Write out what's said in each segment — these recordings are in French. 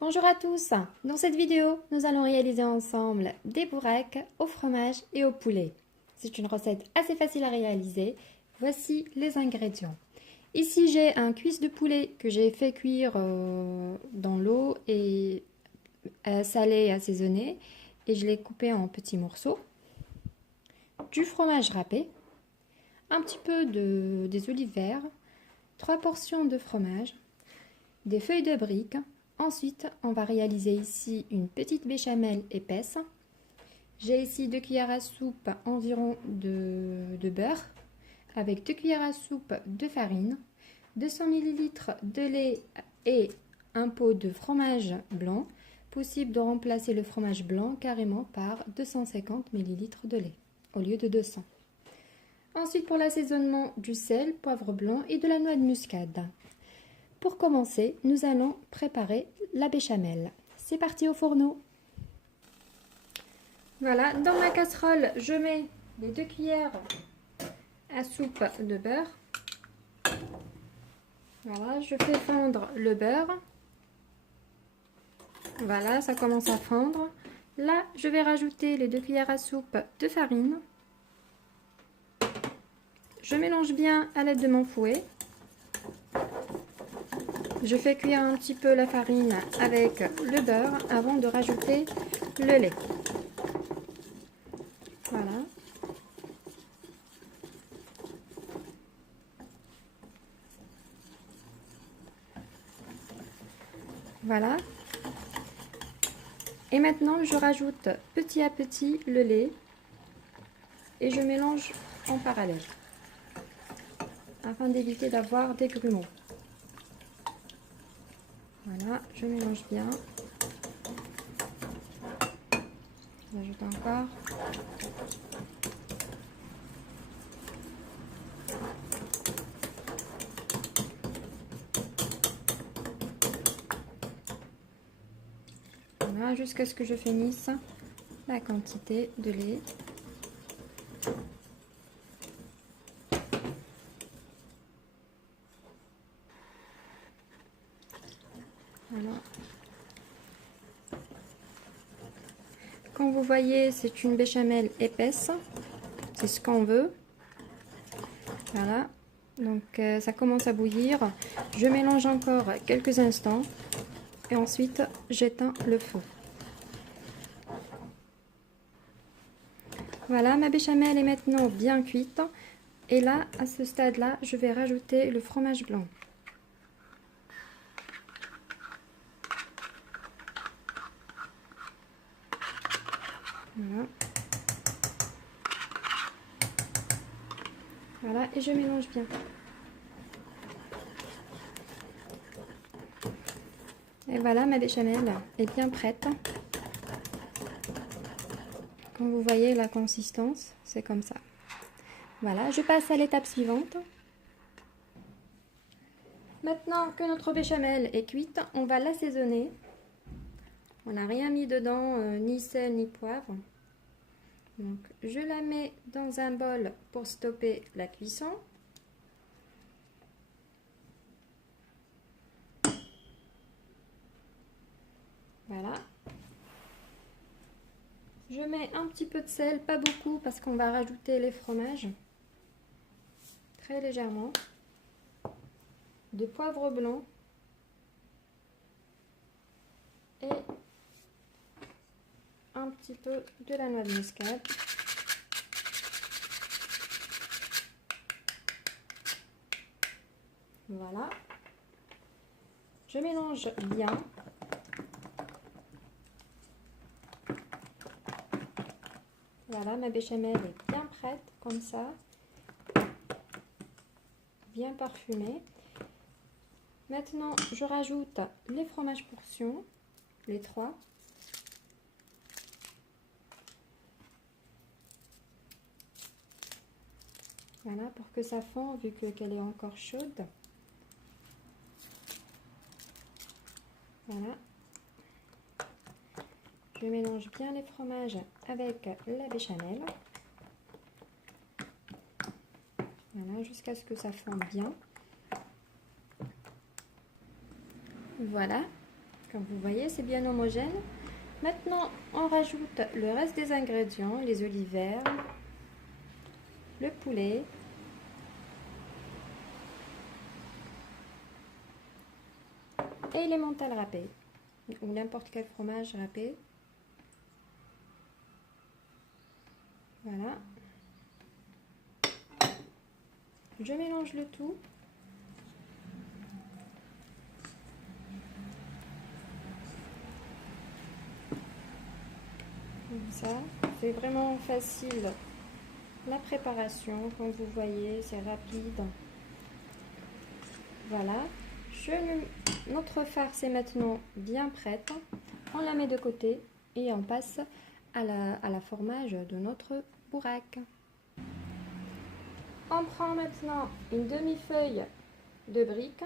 Bonjour à tous, dans cette vidéo, nous allons réaliser ensemble des bourrèques au fromage et au poulet. C'est une recette assez facile à réaliser. Voici les ingrédients. Ici, j'ai un cuisse de poulet que j'ai fait cuire dans l'eau et salé et assaisonné et je l'ai coupé en petits morceaux. Du fromage râpé, un petit peu des olives vertes, 3 portions de fromage, des feuilles de briques. Ensuite, on va réaliser ici une petite béchamel épaisse. J'ai ici 2 cuillères à soupe environ de beurre avec 2 cuillères à soupe de farine, 200 ml de lait et un pot de fromage blanc. Possible de remplacer le fromage blanc carrément par 250 ml de lait au lieu de 200. Ensuite, pour l'assaisonnement, du sel, poivre blanc et de la noix de muscade. Pour commencer, nous allons préparer la béchamel. C'est parti au fourneau. Voilà, dans ma casserole, je mets les 2 cuillères à soupe de beurre. Voilà, je fais fondre le beurre. Voilà, ça commence à fondre. Là, je vais rajouter les 2 cuillères à soupe de farine. Je mélange bien à l'aide de mon fouet. Je fais cuire un petit peu la farine avec le beurre avant de rajouter le lait. Voilà. Voilà. Et maintenant, je rajoute petit à petit le lait et je mélange en parallèle afin d'éviter d'avoir des grumeaux. Voilà, je mélange bien. J'ajoute encore. Voilà, jusqu'à ce que je finisse la quantité de lait. Voilà. Comme vous voyez, c'est une béchamel épaisse. C'est ce qu'on veut. Voilà. Donc ça commence à bouillir. Je mélange encore quelques instants et ensuite j'éteins le feu. Voilà, ma béchamel est maintenant bien cuite. Et là, à ce stade-là, je vais rajouter le fromage blanc. Voilà. Voilà, et je mélange bien. Et voilà, ma béchamel est bien prête. Comme vous voyez, la consistance, c'est comme ça. Voilà, je passe à l'étape suivante. Maintenant que notre béchamel est cuite, on va l'assaisonner. On n'a rien mis dedans, ni sel ni poivre. Donc, je la mets dans un bol pour stopper la cuisson. Voilà. Je mets un petit peu de sel, pas beaucoup parce qu'on va rajouter les fromages. Très légèrement. De poivre blanc. Et un petit peu de la noix de muscade. Voilà. Je mélange bien. Voilà, ma béchamel est bien prête, comme ça. Bien parfumée. Maintenant, je rajoute les fromages portions, les 3. Voilà, pour que ça fond, vu qu'elle est encore chaude. Voilà. Je mélange bien les fromages avec la béchamel. Voilà, jusqu'à ce que ça fonde bien. Voilà. Comme vous voyez, c'est bien homogène. Maintenant, on rajoute le reste des ingrédients, les olives vertes, le poulet, et les mentales râpées, ou n'importe quel fromage râpé. Voilà. Je mélange le tout. Comme ça, c'est vraiment facile la préparation. Comme vous voyez, c'est rapide. Voilà. Notre farce est maintenant bien prête. On la met de côté et on passe à la formage de notre bourraque. On prend maintenant une demi-feuille de brique,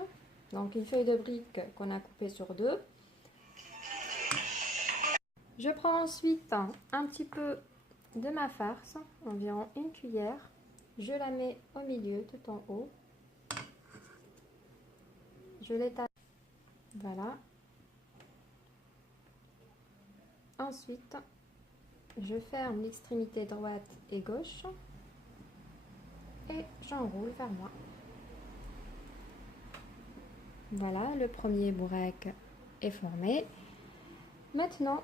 donc une feuille de brique qu'on a coupée sur deux. Je prends ensuite un petit peu de ma farce, environ une cuillère. Je la mets au milieu, tout en haut. Je l'étale. Voilà. Ensuite, je ferme l'extrémité droite et gauche et j'enroule vers moi. Voilà, le premier bourraque est formé. Maintenant,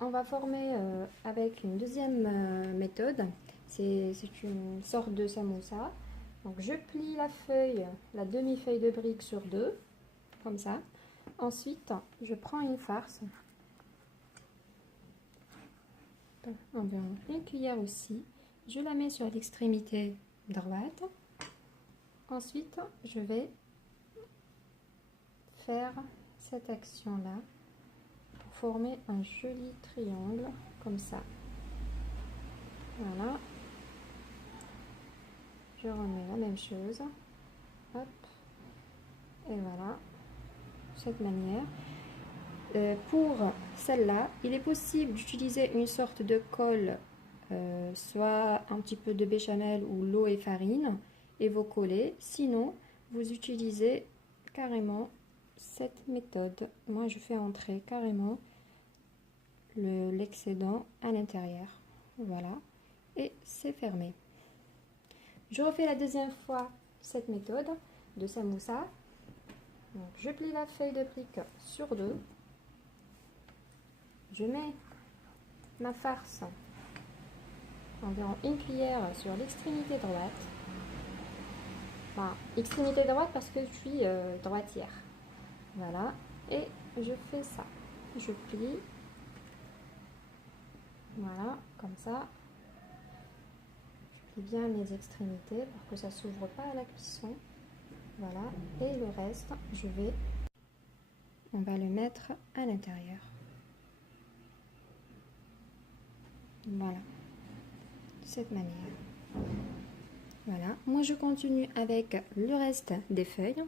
on va former avec une deuxième méthode. C'est une sorte de samoussa. Donc, je plie la feuille, la demi-feuille de brique sur deux, comme ça. Ensuite, je prends une farce, environ une cuillère aussi. Je la mets sur l'extrémité droite. Ensuite, je vais faire cette action-là pour former un joli triangle, comme ça. Voilà. Je remets la même chose. Hop. Et voilà. De cette manière. Pour celle-là, il est possible d'utiliser une sorte de colle, soit un petit peu de béchamel ou l'eau et farine, et vous collez. Sinon, vous utilisez carrément cette méthode. Moi, je fais entrer carrément l'excédent à l'intérieur. Voilà. Et c'est fermé. Je refais la deuxième fois cette méthode de samoussa. Donc, je plie la feuille de brique sur deux. Je mets ma farce, environ une cuillère, sur l'extrémité droite. Enfin, extrémité droite parce que je suis droitière. Voilà. Et je fais ça. Je plie. Voilà, comme ça. Je plie bien les extrémités pour que ça ne s'ouvre pas à la cuisson. Voilà. Et le reste, on va le mettre à l'intérieur. Voilà, de cette manière. Voilà, moi je continue avec le reste des feuilles.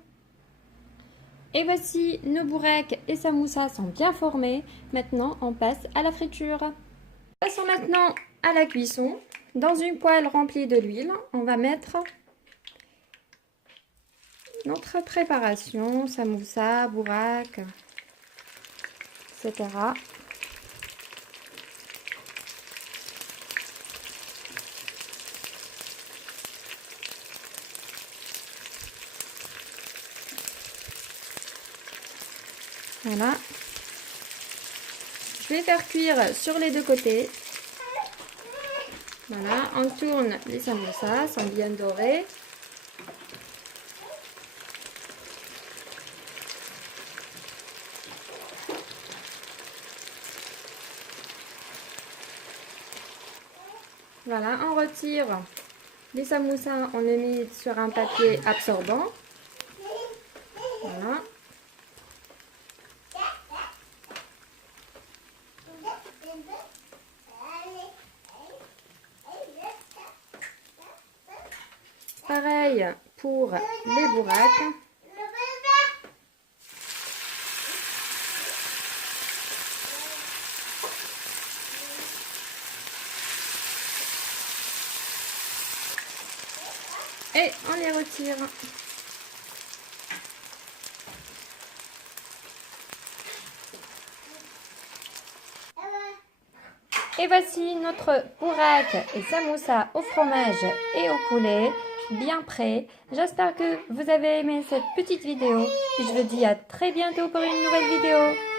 Et voici, nos bourrèques et samoussas sont bien formés. Maintenant, on passe à la friture. Passons maintenant à la cuisson. Dans une poêle remplie de l'huile, on va mettre notre préparation, samoussa, bourraque, etc. Voilà. Je vais faire cuire sur les deux côtés. Voilà, on tourne les samoussas, sont bien dorés. Voilà, on retire les samoussas, on les met sur un papier absorbant. Voilà. Pareil pour les bourraques. Et on les retire. Et voici notre bourraque et samoussa au fromage et au poulet, bien prêt. J'espère que vous avez aimé cette petite vidéo et je vous dis à très bientôt pour une nouvelle vidéo.